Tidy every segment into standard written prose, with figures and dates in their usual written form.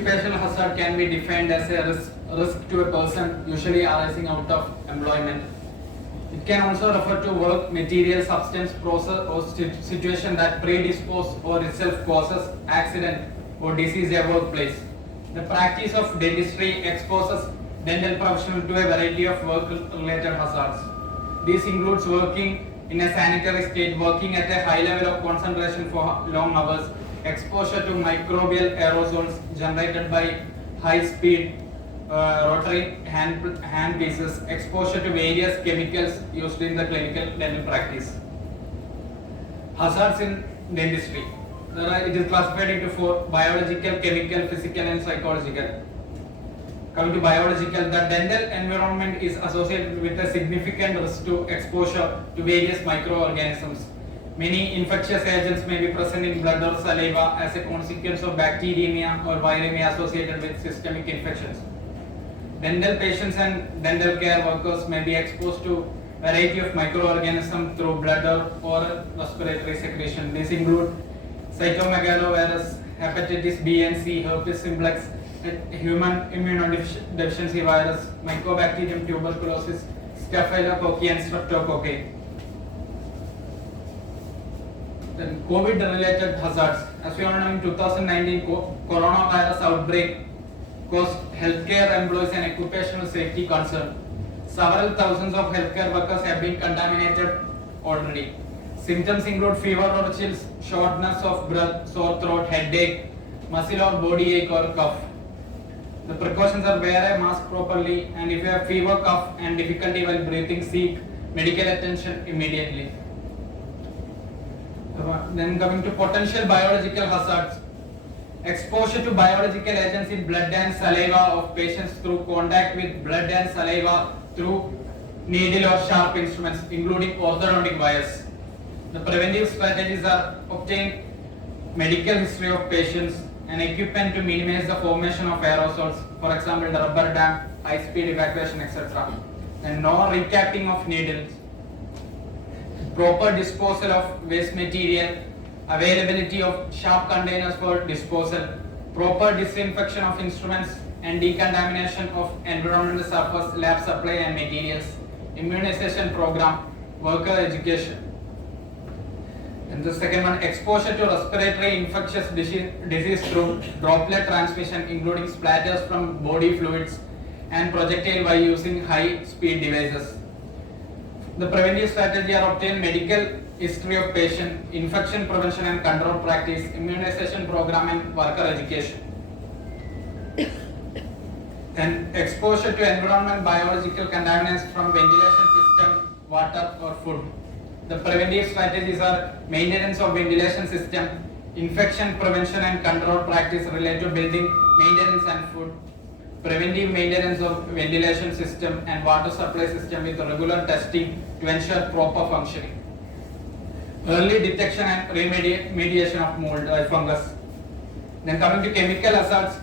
occupational hazard can be defined as a risk to a person usually arising out of employment. It can also refer to work, material, substance, process or situation that predispose or itself causes accident or disease at workplace. The practice of dentistry exposes dental professionals to a variety of work-related hazards. This includes working in a sanitary state, working at a high level of concentration for long hours, exposure to microbial aerosols generated by high-speed rotary hand pieces, exposure to various chemicals used in the clinical dental practice. Hazards in dentistry. It is classified into four: biological, chemical, physical and psychological. Coming to biological, the dental environment is associated with a significant risk to exposure to various microorganisms. Many infectious agents may be present in blood or saliva as a consequence of bacteremia or viremia associated with systemic infections. Dental patients and dental care workers may be exposed to a variety of microorganisms through blood or respiratory secretion. These include cytomegalovirus, hepatitis B and C, herpes simplex, human immunodeficiency virus, mycobacterium tuberculosis, staphylococcus and streptococcus. Then COVID-related hazards. As we all know, in 2019, coronavirus outbreak caused healthcare employees and occupational safety concern. Several thousands of healthcare workers have been contaminated already. Symptoms include fever or chills, shortness of breath, sore throat, headache, muscle or body ache or cough. The precautions are: wear a mask properly, and if you have fever, cough and difficulty while breathing, seek medical attention immediately. Then coming to potential biological hazards. Exposure to biological agents in blood and saliva of patients through contact with blood and saliva through needle or sharp instruments, including orthodontic wires. The preventive strategies are: obtain medical history of patients and equipment to minimize the formation of aerosols, for example, the rubber dam, high-speed evacuation, etc. And no recapping of needles. Proper disposal of waste material, availability of sharp containers for disposal, proper disinfection of instruments and decontamination of environmental surface, lab supply and materials, immunization program, worker education. And the second one, exposure to respiratory infectious disease through droplet transmission, including splatters from body fluids and projectile by using high-speed devices. The preventive strategy are: obtain medical history of patient, infection prevention and control practice, immunization program and worker education. Then exposure to environment biological contaminants from ventilation system, water or food. The preventive strategies are: maintenance of ventilation system, infection prevention and control practice related to building maintenance and food, preventive maintenance of ventilation system and water supply system with regular testing to ensure proper functioning. Early detection and remediation of mold or fungus. Then coming to chemical hazards,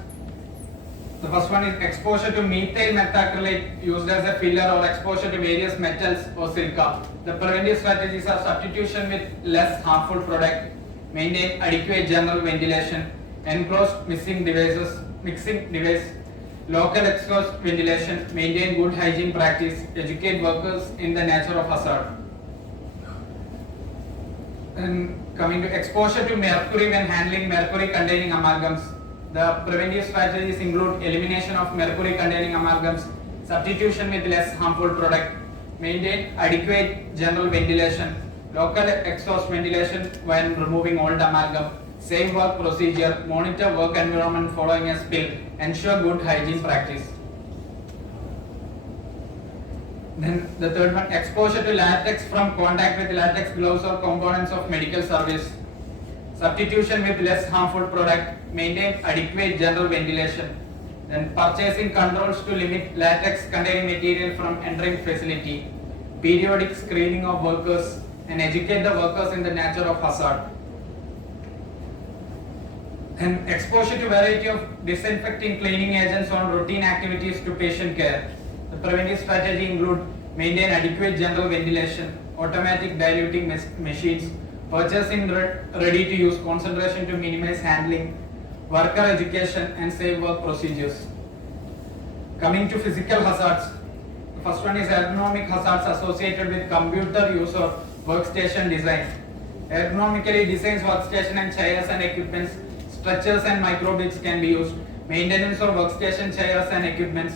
the first one is exposure to methyl methacrylate used as a filler or exposure to various metals or silica. The preventive strategies are: substitution with less harmful product, maintain adequate general ventilation, enclosed mixing device, local exhaust ventilation, maintain good hygiene practice, educate workers in the nature of hazard. And coming to exposure to mercury when handling mercury containing amalgams. The preventive strategies include elimination of mercury containing amalgams, substitution with less harmful product, maintain adequate general ventilation, local exhaust ventilation when removing old amalgam, safe work procedure, monitor work environment following a spill, ensure good hygiene practice. Then the third one, exposure to latex from contact with latex gloves or components of medical service, substitution with less harmful product, maintain adequate general ventilation. Then purchasing controls to limit latex containing material from entering facility, periodic screening of workers and educate the workers in the nature of hazard. And exposure to variety of disinfecting cleaning agents on routine activities to patient care. The preventive strategy include maintain adequate general ventilation, automatic diluting machines, purchasing ready to use concentration to minimize handling, worker education and safe work procedures. Coming to physical hazards, the first one is ergonomic hazards associated with computer use or workstation design. Ergonomically designed workstation and chairs and equipments, stretchers and microbits can be used. Maintenance of workstation chairs and equipments.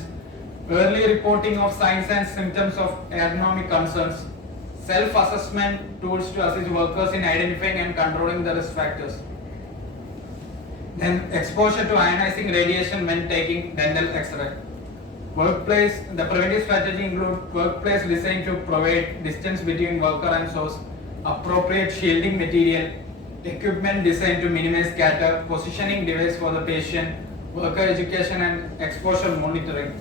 Early reporting of signs and symptoms of ergonomic concerns. Self-assessment tools to assist workers in identifying and controlling the risk factors. Then exposure to ionizing radiation when taking dental X-ray. Workplace, the preventive strategy include workplace design to provide distance between worker and source, appropriate shielding material, equipment designed to minimize scatter, positioning device for the patient, worker education and exposure monitoring.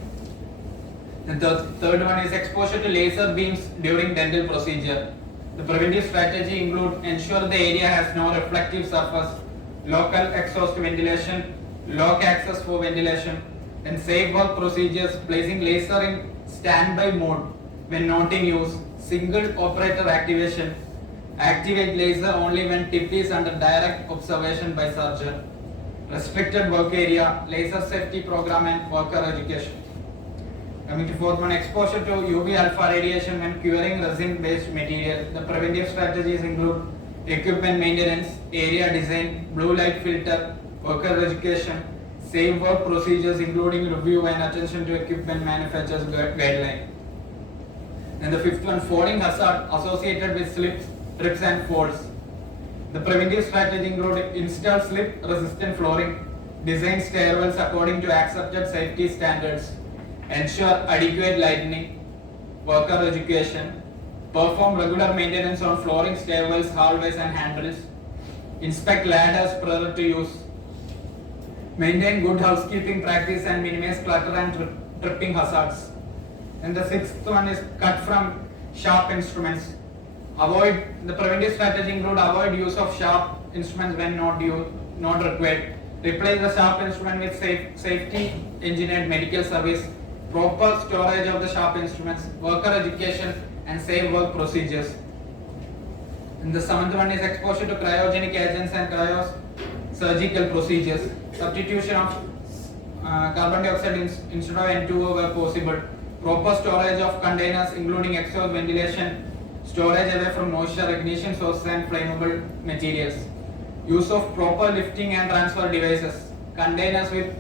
And the third one is exposure to laser beams during dental procedure. The preventive strategy include ensure the area has no reflective surface, local exhaust ventilation, lock access for ventilation, and safe work procedures, placing laser in standby mode when not in use, single operator activation, activate laser only when tip is under direct observation by surgeon, restricted work area, laser safety program and worker education. Coming to fourth one, exposure to UV alpha radiation when curing resin based material. The preventive strategies include equipment maintenance, area design, blue light filter, worker education, safe work procedures including review and attention to equipment manufacturers guideline. And the fifth one, falling hazard associated with slips, trips and falls. The preventive strategy include install slip resistant flooring, design stairwells according to accepted safety standards, ensure adequate lighting, worker education, perform regular maintenance on flooring, stairwells, hallways and handles, inspect ladders prior to use, maintain good housekeeping practice and minimize clutter and tripping hazards. And the sixth one is cut from sharp instruments. Avoid, the preventive strategy include avoid use of sharp instruments when not required. Replace the sharp instrument with safety engineered medical service, proper storage of the sharp instruments, worker education and safe work procedures. And the seventh one is exposure to cryogenic agents and cryosurgical procedures. Substitution of carbon dioxide instead of N2O where possible. Proper storage of containers including exhaust ventilation, storage away from moisture, ignition sources and flammable materials. Use of proper lifting and transfer devices, containers with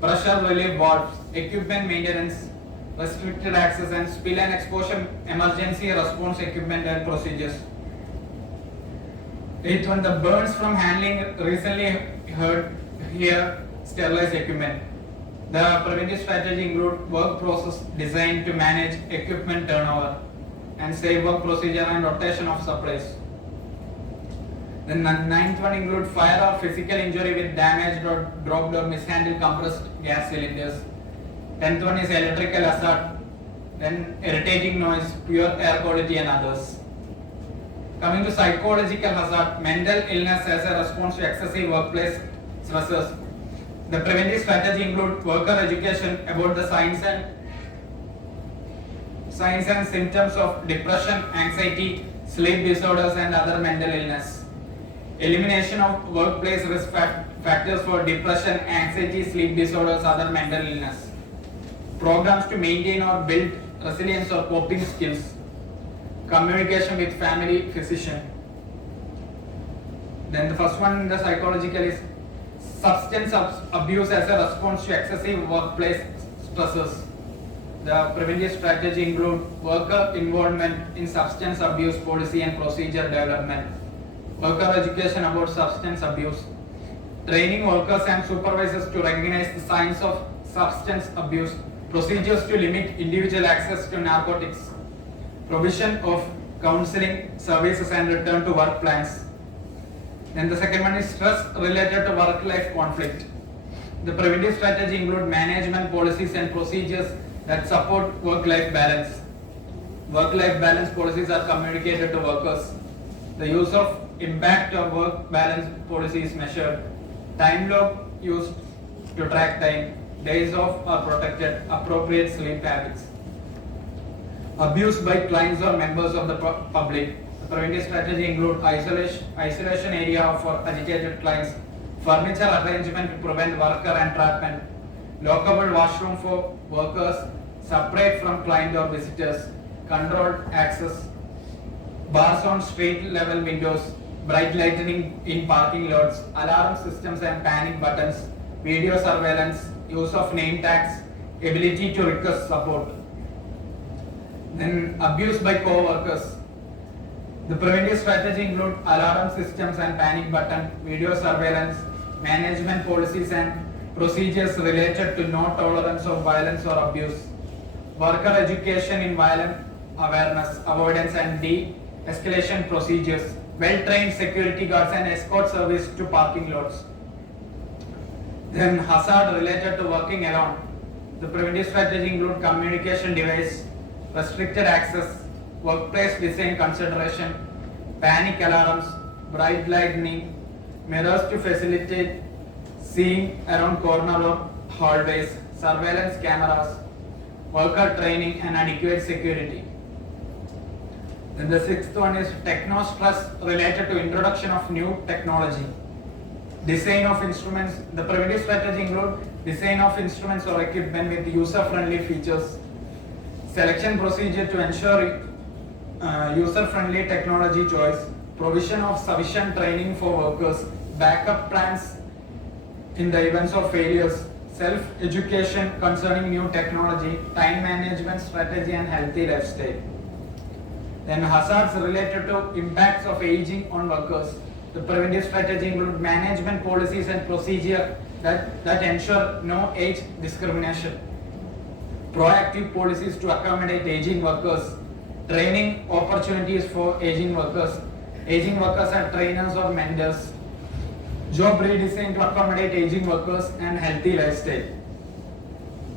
pressure relief valves, equipment maintenance, restricted access and spill and exposure emergency response equipment and procedures. Eighth one, the burns from handling recently heard here sterilized equipment. The preventive strategy include work process designed to manage equipment turnover and safe work procedure and rotation of supplies. The ninth one include fire or physical injury with damaged or dropped or mishandled compressed gas cylinders. 10th one is electrical hazard, then irritating noise, poor air quality and others. Coming to psychological hazard, mental illness as a response to excessive workplace stresses. The preventive strategy include worker education about the signs and symptoms of depression, anxiety, sleep disorders and other mental illness. Elimination of workplace risk factors for depression, anxiety, sleep disorders, other mental illness. Programs to maintain or build resilience or coping skills. Communication with family physician. Then the first one in the psychological is substance abuse as a response to excessive workplace stresses. The preventive strategy include worker involvement in substance abuse policy and procedure development, worker education about substance abuse, training workers and supervisors to recognize the signs of substance abuse, procedures to limit individual access to narcotics, provision of counseling services and return to work plans. Then the second one is stress related to work-life conflict. The preventive strategy include management policies and procedures that support work-life balance. Work-life balance policies are communicated to workers. The use of impact of work balance policy is measured. Time log used to track time. Days off are protected. Appropriate sleep habits. Abuse by clients or members of the public. The preventive strategy include isolation area for agitated clients, furniture arrangement to prevent worker entrapment, lockable washroom for workers separate from client or visitors, controlled access, bars on street level windows, bright lighting in parking lots, alarm systems and panic buttons, video surveillance, use of name tags, ability to request support. Then abuse by co-workers. The preventive strategy include alarm systems and panic button, video surveillance, management policies and procedures related to no tolerance of violence or abuse, worker education in violence awareness, avoidance and de-escalation procedures, well-trained security guards and escort service to parking lots. Then hazard related to working alone. The preventive strategy include communication device, restricted access, workplace design consideration, panic alarms, bright lighting, mirrors to facilitate seeing around corner or hallways, surveillance cameras, worker training and adequate security. Then the sixth one is techno stress related to introduction of new technology. Design of instruments. The preventive strategy include design of instruments or equipment with user-friendly features, selection procedure to ensure user-friendly technology choice, provision of sufficient training for workers, backup plans in the events of failures, self-education concerning new technology, time management strategy and healthy lifestyle. Then hazards related to impacts of aging on workers. The preventive strategy include management policies and procedure that ensure no age discrimination, proactive policies to accommodate aging workers, training opportunities for aging workers are trainers or mentors, job redesign to accommodate aging workers and healthy lifestyle.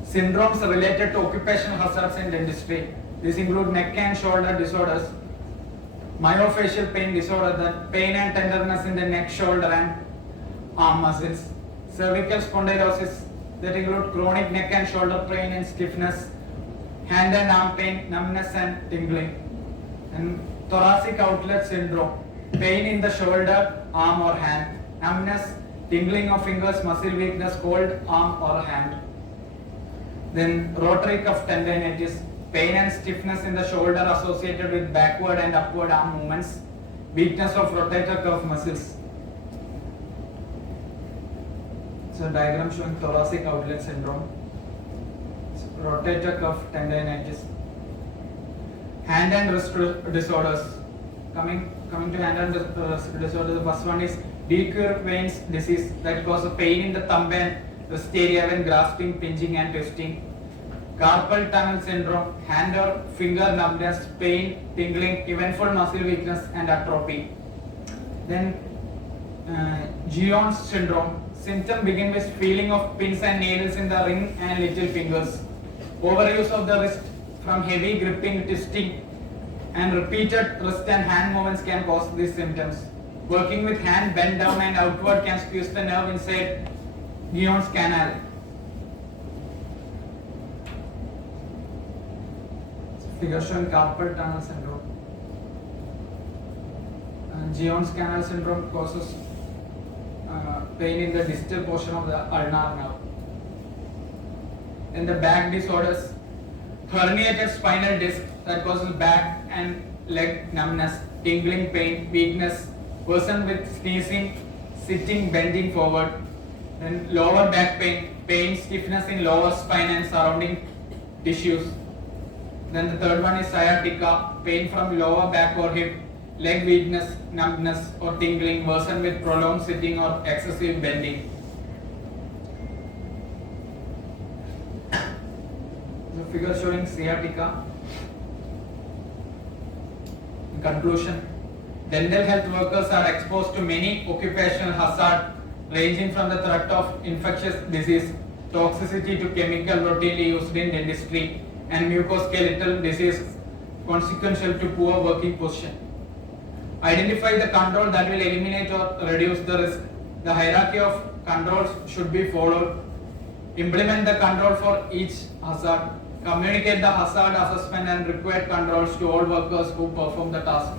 Syndromes related to occupational hazards in dentistry. These include neck and shoulder disorders, myofascial pain disorder, that pain and tenderness in the neck, shoulder and arm muscles, cervical spondylosis, that include chronic neck and shoulder pain and stiffness, hand and arm pain, numbness and tingling, and thoracic outlet syndrome, pain in the shoulder, arm or hand, numbness, tingling of fingers, muscle weakness, cold arm or hand. Then rotary cuff tendinitis, pain and stiffness in the shoulder associated with backward and upward arm movements, weakness of rotator cuff muscles. So diagram showing thoracic outlet syndrome, rotator cuff tendinitis, hand and wrist disorders. Coming to hand and wrist disorders, the first one is Decoy veins disease, that causes pain in the thumb and wrist area when grasping, pinching and twisting. Carpal tunnel syndrome, hand or finger numbness, pain, tingling, eventful muscle weakness and atrophy. Then Gion's syndrome, symptom begin with feeling of pins and needles in the ring and little fingers. Overuse of the wrist from heavy gripping, twisting and repeated wrist and hand movements can cause these symptoms. Working with hand bent down and outward can squeeze the nerve inside Gion's canal. Figure showing carpal tunnel syndrome. Gion's canal syndrome causes pain in the distal portion of the ulnar nerve. In the back disorders, herniated spinal disc, that causes back and leg numbness, tingling pain, weakness, person with sneezing, sitting, bending forward. Then lower back pain, stiffness in lower spine and surrounding tissues. Then the third one is sciatica, pain from lower back or hip, leg weakness, numbness or tingling, worsen with prolonged sitting or excessive bending. The figure showing sciatica. In conclusion, dental health workers are exposed to many occupational hazards ranging from the threat of infectious disease, toxicity to chemical routinely used in dentistry, and mucoskeletal disease consequential to poor working position. Identify the control that will eliminate or reduce the risk. The hierarchy of controls should be followed. Implement the control for each hazard. Communicate the hazard assessment and required controls to all workers who perform the task.